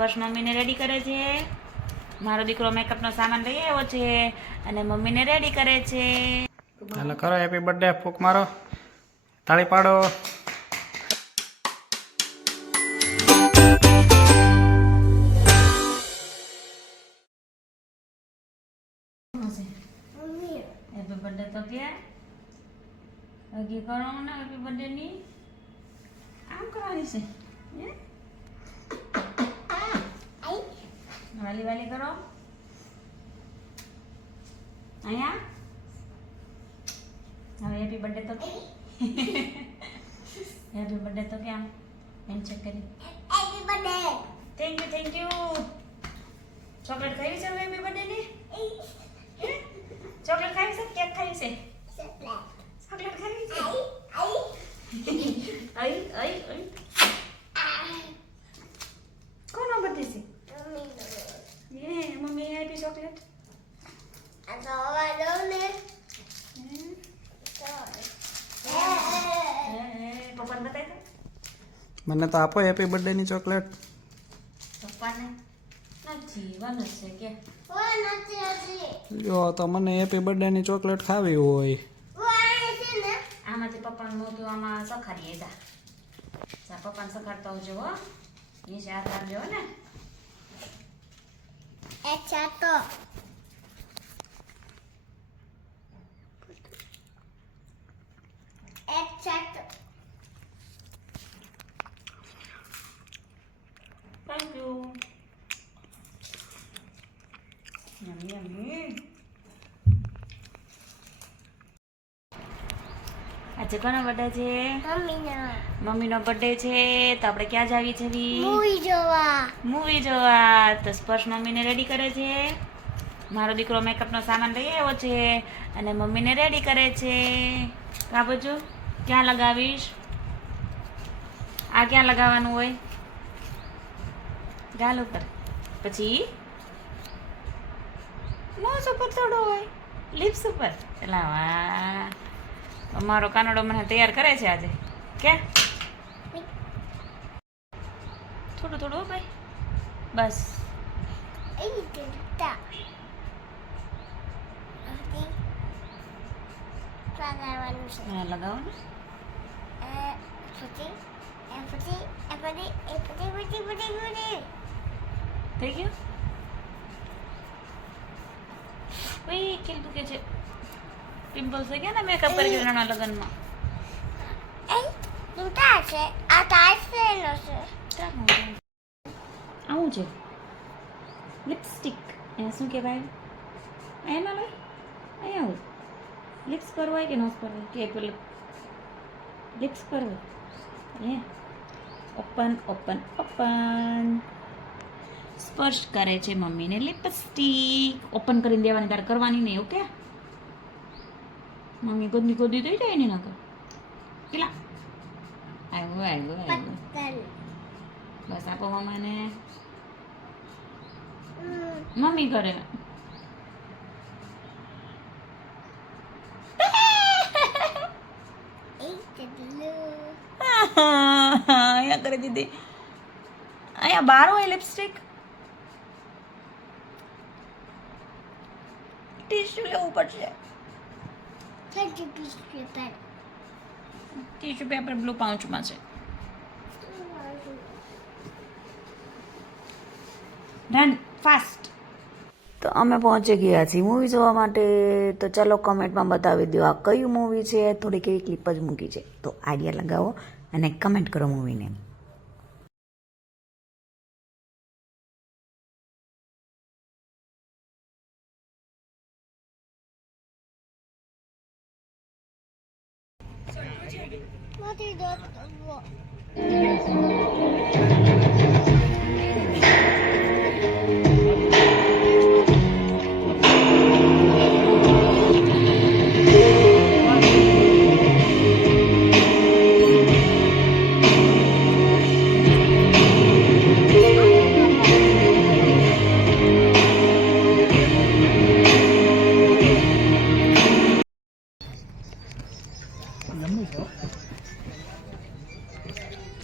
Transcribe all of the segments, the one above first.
સ્પર્શ મમ્મીને રેડી કરે છે. મારો દીકરો મેકઅપનો સામાન લઈ આવ્યો છે અને મમ્મીને રેડી કરે છે. હાલો કરો હેપી બર્થડે ફૂક મારો તાળી પાડો. હેપી બર્થડે તો કે હજી કરો ને હેપી બર્થડે ની આમ કરવાની છે. વાલી વાલી કરો અહીંયા. હવે હેપી બર્થડે તો હેપી બર્થડે તો કે આમ હેન્ડશેક કરી happy birthday. Thank you. Chocolate ખાવી છે હેપી બર્થડે ની? ચોકલેટ ખાવી છે? કેક ખાવી છે? ચોકલેટ ખાવી છે? આઈ કોનો બર્થડે છે? મમ્મી હેપી ચોકલેટ પપ્પાને બતાવી મને તો આપો હેપી બર્થડે ની ચોકલેટ. પપ્પાને નથી વન છે કે જો તો મને હેપી બર્થડે ની ચોકલેટ ખાવી હોય આમાંથી પપ્પાનું મોઢું આમાં સખાડીએ જા પપ્પાને સખાડતા હોજો હો. નીચે હાથ રાખજો ને. Thank you. Yummy. આજે કોનો બર્થડે છે? મમ્મીનો બર્થડે છે તો આપણે ક્યાં જાવી છે? મૂવી જોવા. તો સ્પર્શ મમ્મીને રેડી કરે છે. મારો દીકરો મેકઅપનો સામાન લઈ આવ્યો છે અને મમ્મીને રેડી કરે છે. આ બાજુ ક્યાં લગાવીશ? આ ક્યાં લગાવવાનું હોય? ગાલ ઉપર. પછી નોઝ ઉપર થોડો હોય, લિપ્સ ઉપર. એટલે વાહ, અમારો કાનડો મને તૈયાર કરે છે આજે. ક્યાં થોડું થોડું ભાઈ, બસ. લગાવો ને. થઈ ગયું? ભાઈ કેલ દુખે છે. પિમ્પલ્સ થઈ ગયા ને મેકઅપ કરી નાના લગ્નમાં. આવું છે લિપસ્ટિક. એને શું કહેવાય? અહીંયા લો, અહીંયા આવું. લિપ્સ પર હોય કે નોઝ પર હોય કે પેલું લિપ્સ પર હોય? Open open open. સ્પર્શ કરે છે મમ્મીને લિપસ્ટિક. ઓપન કરીને દેવાની, તારે કરવાની નહીં. ઓકે મમ્મી ગોદી ગોદી થઈ જાય ને ના કર. પેલા આવ્યો. બસ આપો મમ્માને. મમ્મી કરે. અહીંયા કરી દીધી. અહીંયા બાર હોય લિપસ્ટિક. ટીશ્યુ લેવું પડશે. ટીશ્યુ પેપર બ્લુ પાઉચમાં છે. Run fast. તો અમે પહોંચી ગયા છીએ મૂવી જોવા માટે. તો ચાલો કમેન્ટમાં બતાવી દો આ કયું મૂવી છે. થોડીક એવી ક્લિપ જ મૂકી છે તો આઈડિયા લગાવો અને કમેન્ટ કરો મૂવીને.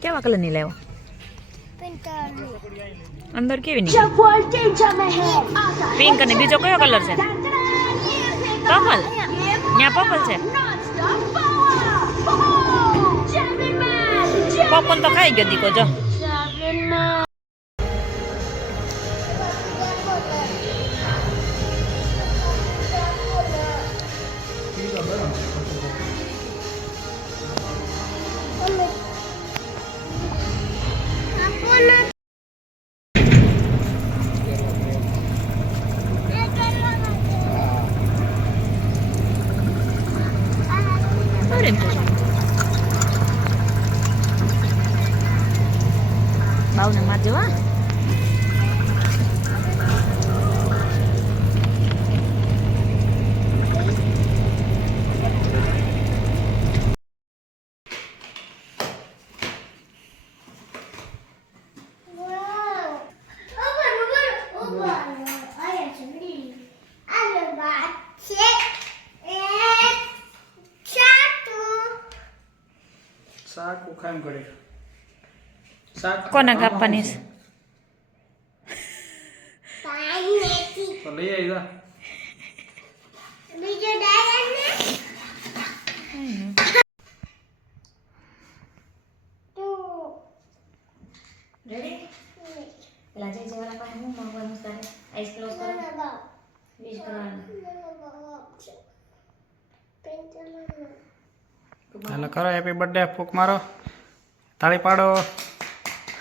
કેવા કલરની લાવ્યો? અંદર કેવી નીકળી પિંક અને બીજો કયો કલર છે પર્પલ ત્યાં પર્પલ છે પર્પલ તો ખાઈ ગયો દીકો જો બાવને મારજો હા શાક ઉખામ કરે શાક કોને કાપવાની છે તો લઈ આવી જા રેડી પેલા જઈ જવાના પાસે હું માંગવાનું તારે આઈસ ક્લોઝ કરો વીજ કરવાનું હાલો કરો હેપી બર્થડે ફૂક મારો તાળી પાડો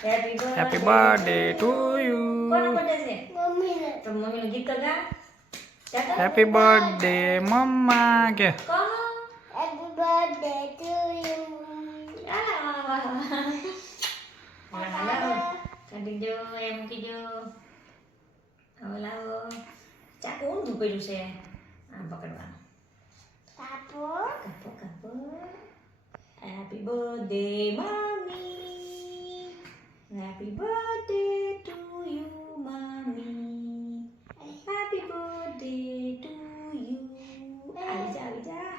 હેપી બર્થડે ટુ યુ કોનો બર્થડે છે મમ્મીનો તો મમ્મીનું ગીત તો ગા હેપી બર્થડે મમ્મા કે કોનો હેપી બર્થડે ટુ યુ હાલો કાઢી દો એમ કીજો હવે લાવો ચાકુ ઊંધું પડ્યું છે આમ પકડવાનું કાપો કાપો કાપો happy birthday mummy happy birthday to you mummy happy birthday to you આવી જા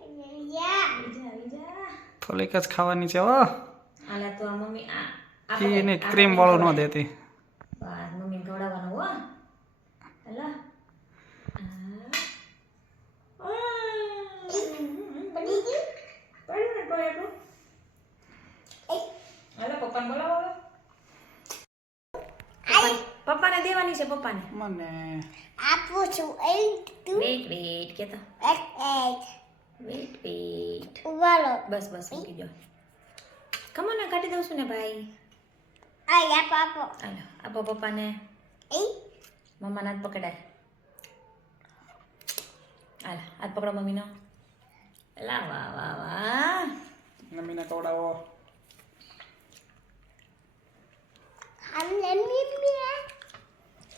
આવી જા થોડીક જ ખાવાની છે હો આલા તો આ મમ્મી આ એને ક્રીમ વાળું ન દેતી બસ મમ્મી ખવડાવવાનું હો હેલો હાલો પપ્પાને બોલાવો પપ્પાને દેવાની છે પપ્પાને મને આપું છું વેટ વેટ કેતો વેટ વેટ ઉભારો બસ બસ મૂકી દો કમોન ને કાઢી દઉં છું ને ભાઈ આયા પાપો હાલો આપો પપ્પાને મમ્માના હાથ પકડાય હાલો હાથ પકડો મમ્મીનો લા વાહ વાહ વાહ મમ્મીને ખવડાવો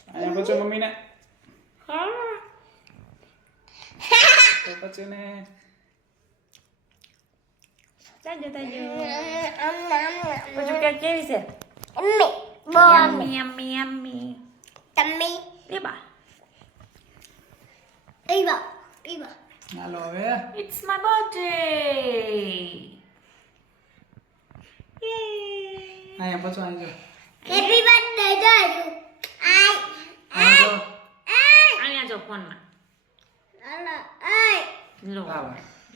અહીંયા પછી મમ્મીને તો પછી ને તાજો તાજો પછી કે કેવી છે મમ્મી યમ્મી યમ્મી તમ્મી રે બા એવા એવા હાલો હવે It's my birthday! Yay! અહીંયા પછી આવી હેપી બર્થડે દાદુ જાઓ અહીંયા જો ફોનમાં આલા આય લો આવા